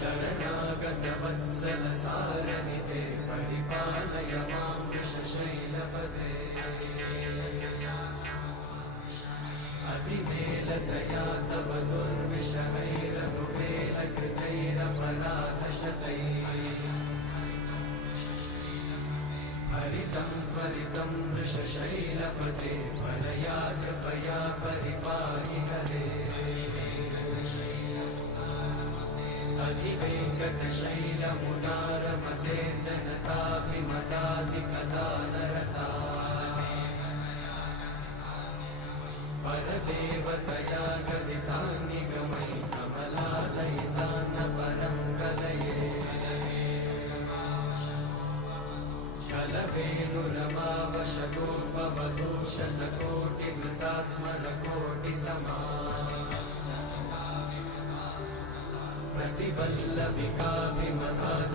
शरणागतवत्सल सारनिधे परिपालय मां वृषशैलपदे अतिवेलदया तव दुर्विषहैरनुवेलकृतैरपराधशतैः हरितं त्वरितं वृषशैलपते परया कृपया परिपाहि हरे अधिवेङ्कटशैलमुदारमते जनताभिमताधिकदानरता परदेवतया गदितान्निगमै कमलादयितान्न परं कलये कलवेणुरमावशतोपवधूशतकोटिवृतात् स्मरकोटिसमा प्रतिवल्लविकाभिमतात्